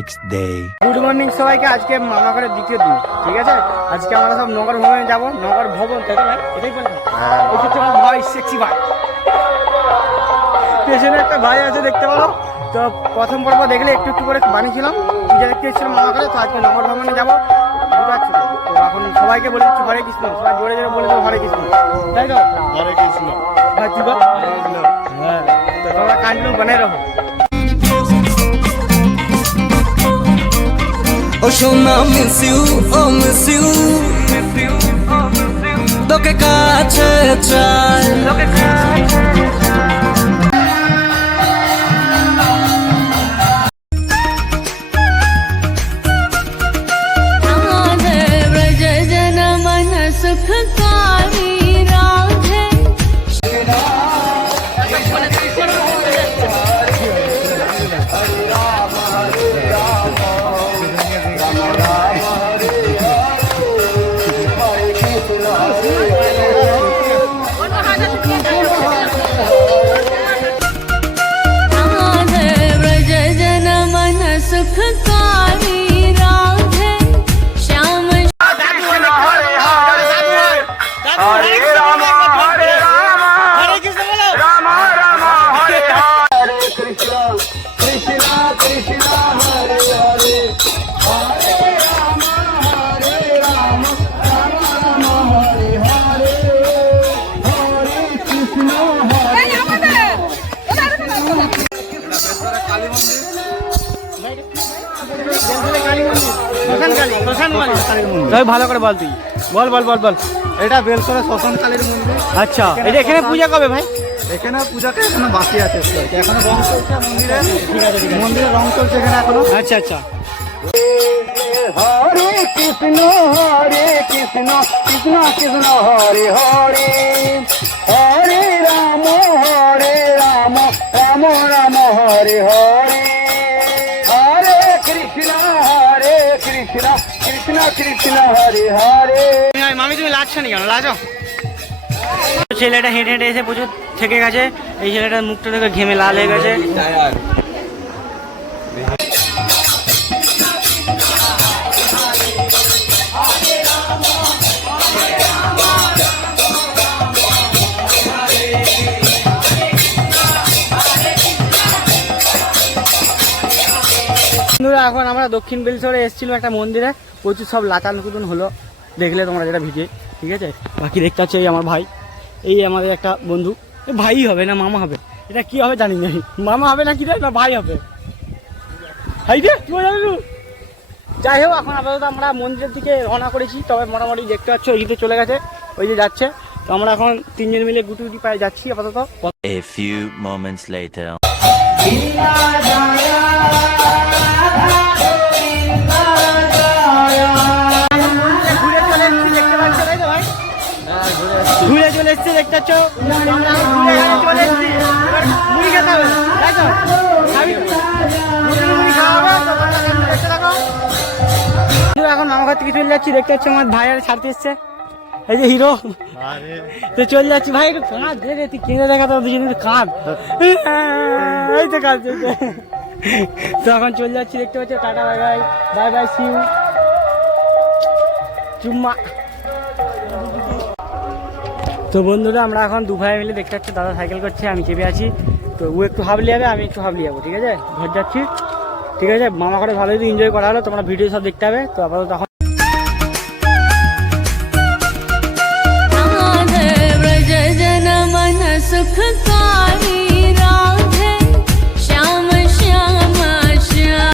next day. Good morning সবাইকে আজকে মামা ঘরের দ্বিতীয় দিন ঠিক আছে? আজকে আমরা সব নগর ভবনে যাব নগর ভবন তাই তো ভাই এটাই বলব এই হচ্ছে আমার ভাই সেক্সি ভাই। পেছনে একটা ভাই আছে দেখতে পারো তো প্রথম পর্ব দেখলে একটু একটু করে বানিয়েছিলাম পূজা দেখতে এসেছিলাম মামা করে তো আজকে নগর ভবনে যাব। তো এখন সবাইকে বলে দিচ্ছি হরে কৃষ্ণ। সবাই জোরে জোরে বলে দেবো হরে কৃষ্ণ। তাই তো? হরে কৃষ্ণ। হরে হ্যাঁ। তোমরা কান্টিনিউ বানাই রাখো। Oh, Shona, miss you, oh, miss you. তোকে কাছে চাই मन सुखकारी ভাই ভালো করে বল তুই। বল বল বল বল। এটা বেলসরা শ্মশান কালীর মন্দির। আচ্ছা এটা এখানে পূজা কবে ভাই? এখানে পূজাটা এখনও বাকি আছে এখনও রং চলছে মন্দিরে। মন্দিরে রং চলছে এখানে এখনও। আচ্ছা আচ্ছা। হরে কৃষ্ণ হরে কৃষ্ণ কৃষ্ণ কৃষ্ণ হরে হরে। হরে রাম হরে রাম রাম রাম হরে হরে। মামি, তুমি লাজছো নি কেন? লাজো ছেলেটা হেঁটে হেঁটে এসে প্রচুর থেকে গেছে। এই ছেলেটার মুখটা দেখে ঘেমে লাল হয়ে গেছে। বন্ধুরা এখন আমরা দক্ষিণ বেলচরে এসেছিলাম একটা মন্দিরে। প্রচুর সব লাচান কুতুন হলো। দেখলে তোমরা যেটা ভিডিও ঠিক আছে? বাকি দেখতে পাচ্ছ এই আমার ভাই। এই আমাদের একটা বন্ধু। ভাই হবে না মামা হবে। এটা কি হবে জানি না। মামা হবে না কি রে? না ভাই হবে। ভাই রে জানি যাই হোক এখন আপাতত আমরা মন্দিরের দিকে রওনা করেছি। তবে মোটামুটি দেখতে পাচ্ছ ওই দিকে চলে গেছে ওই যে যাচ্ছে। তো আমরা এখন তিনজন মিলে গুটি গুটি পায়ে যাচ্ছি আপাতত। A few moments later. ঘুরে চলে এসেছি দেখতে পাচ্ছ চলে এসেছি মুড়ি খেতে হবে তাই তো এখন মামা ঘর থেকে চলে যাচ্ছি দেখতে পাচ্ছি আমার ভাই আর ছাড়তে এসছে এই যে হিরো তো চলে যাচ্ছি ভাই একটু কাঁদ রে তুই কিনে দেখা তো দুজনে কাঁদ এই তো কাঁদ তো এখন চলে যাচ্ছি, দেখতে পাচ্ছি, tata bye bye bye bye see you চুম্মা। তো বন্ধুরা, আমরা এখন দু ভাই মিলে দেখতে পাচ্ছি, দাদা সাইকেল করছে, আমি চেপে আছি। তো ও একটু হাবলি যাবে আমি একটু হাবলি যাব ঠিক আছে? ঘর যাচ্ছি। ঠিক আছে, মামা করে ভালোই তো এনজয় করা হলো, তোমরা ভিডিও সব দেখতে হবে তো আপাতত তখন